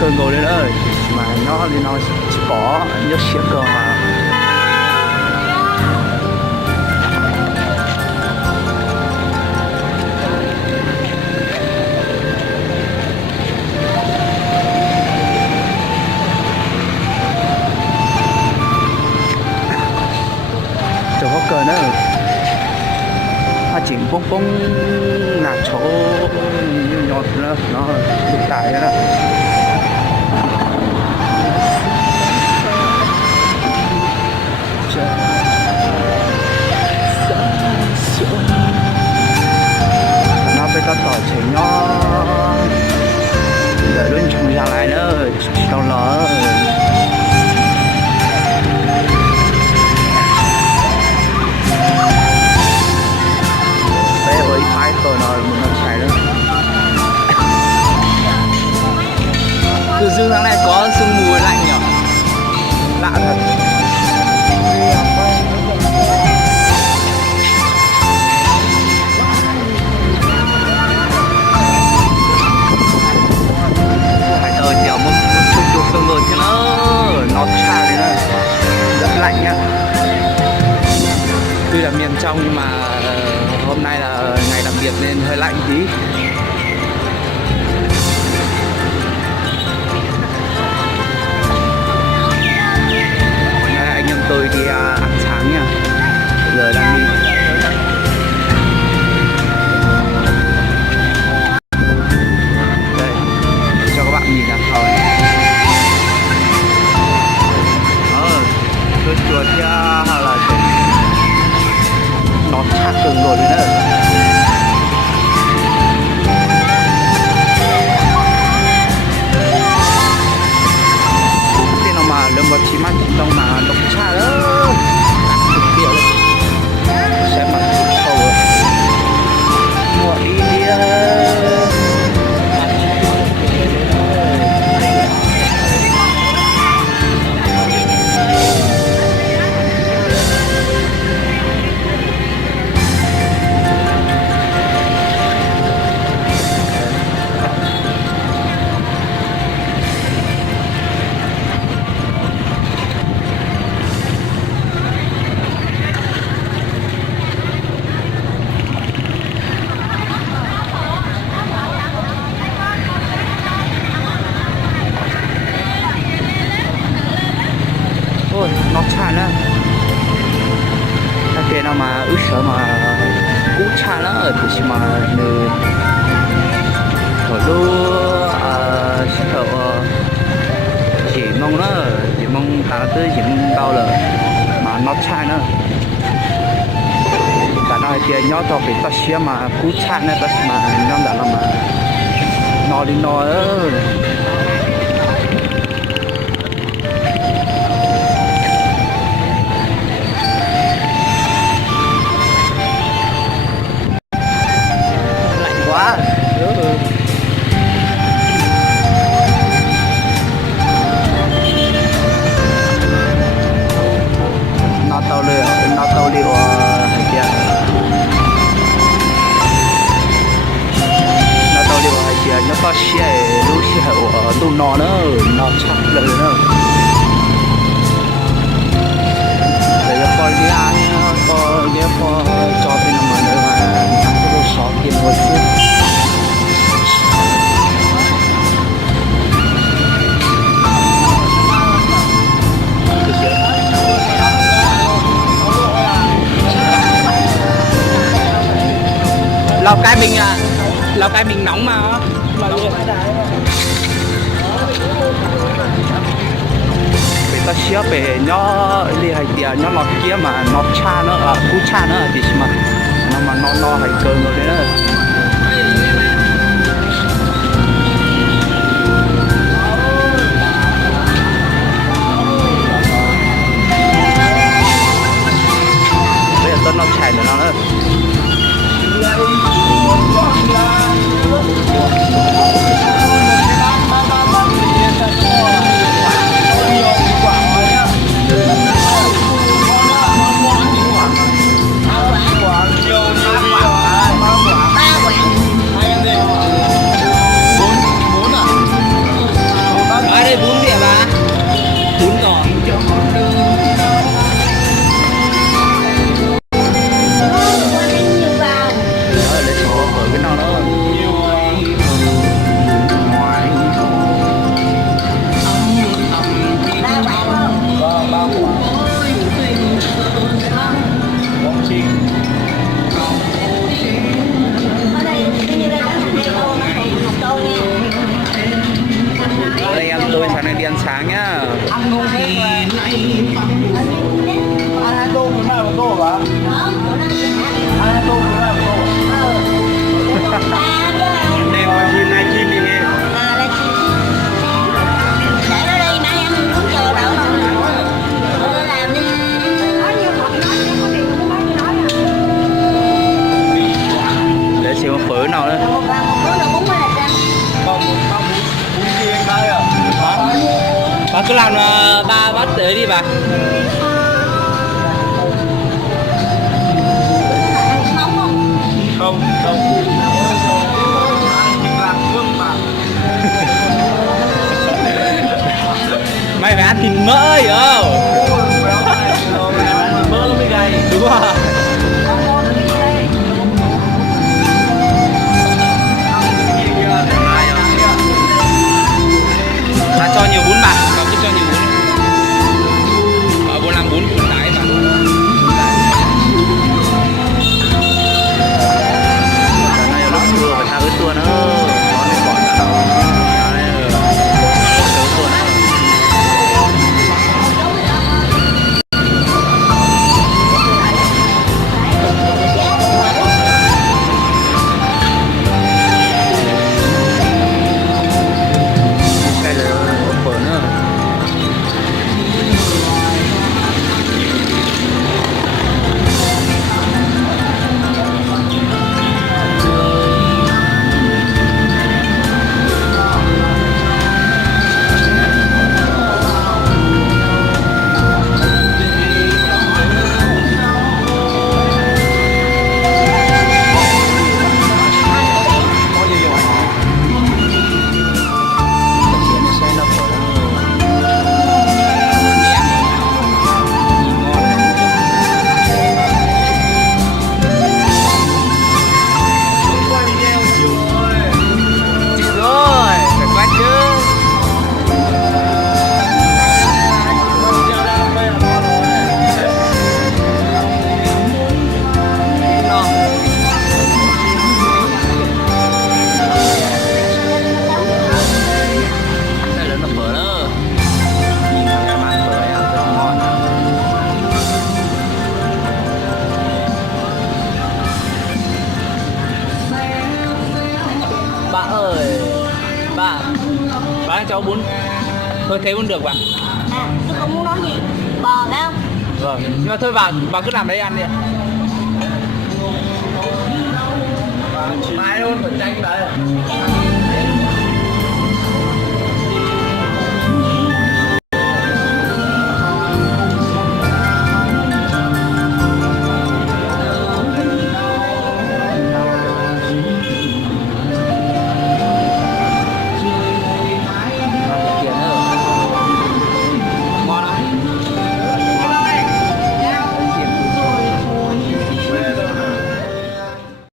cơn ngồi lên ơi mà nó đi nó chỉ bỏ nhớ xỉa cơ mà chỗ có cơn nữa chỉnh bông bông là chỗ nhọt nữa nó được tải đó nó phải có tỏi chảy nho để luôn trồng ra lại nữa đâu lỡ rồi mình làm xài đó. Tự dưng tháng này có sương mù lạnh nhỉ? Lạ thật. Phải tờ nhiều một chục cơn rồi chứ nó chà đấy nó rất lạnh nhá. Tuy là miền trong nhưng mà hôm nay là ngày đặc biệt nên hơi lạnh tí. Anh em tôi đi ăn sáng nha. Giờ đang đi. Đây, cho các bạn nhìn đằng sau này. Tôi chuột ra hoặc là nó chát từng rồi nữa. Thế nào mà lâm vào chỉ mắt chỉ tông mà độc cha đó thực tiệu đấy xem mà sâu rồi mua đi đi nó chán á ta kể nào mà ước sợ mà cú chán á thì mà nơi thổi đua sẽ thở chỉ mong ta tới chỉ mong bao lời mà nó chán á cả nói thì nhớ cho bị ta xía mà cú chán á ta mà nhóm đã làm mà nó đi nói quá nó tàu liệu hay kia nó tàu liệu hay kia nó có xe lúc xe ở tụ nó nữa nó chắc lợi nữa để cho con đi ăn có ghé có cho bên nào mà nữa mà nó có sọ kia một chút Lào Cai mình nóng mà bây ta xía về nhỏ đi hay tiền nhỏ lọt kia mà nó cha nữa cú cha nữa thì mà nó hay cơn rồi đấy nữa bây giờ tôi nó chảy nữa nó ăn sáng nhá. Ăn không hết rồi. Ăn 2 tô muốn lại 1 tô hả? Ăn 2 tô muốn lại 1 tô. Đem vào chim này chim đi nghe. Để nó đi nãy em muốn chờ đậu nó làm đi. Để xem một phở nào nữa. Một bữa là 40%. Bún kia anh đây à? Bà cứ làm ba bát tới đi bà. Nóng không? Không, không. Mình làm gương mà. Mày phải ăn thịt mỡ hiểu không? Mỡ nó mới gầy. Đúng rồi. Bà cho nhiều bún bà cứ cho nhiều bún. Bún làm bún tái bà. Đây là lúc vừa phải thao ướt tua nữa. Món này quả là nó. Bà ơi, bà ăn cho bún. Thôi thế cũng được bà. À, tôi không muốn nói gì. Bò phải không? Vâng, nhưng mà thôi bà cứ làm đấy ăn đi ạ. Mai luôn, phải tranh đấy.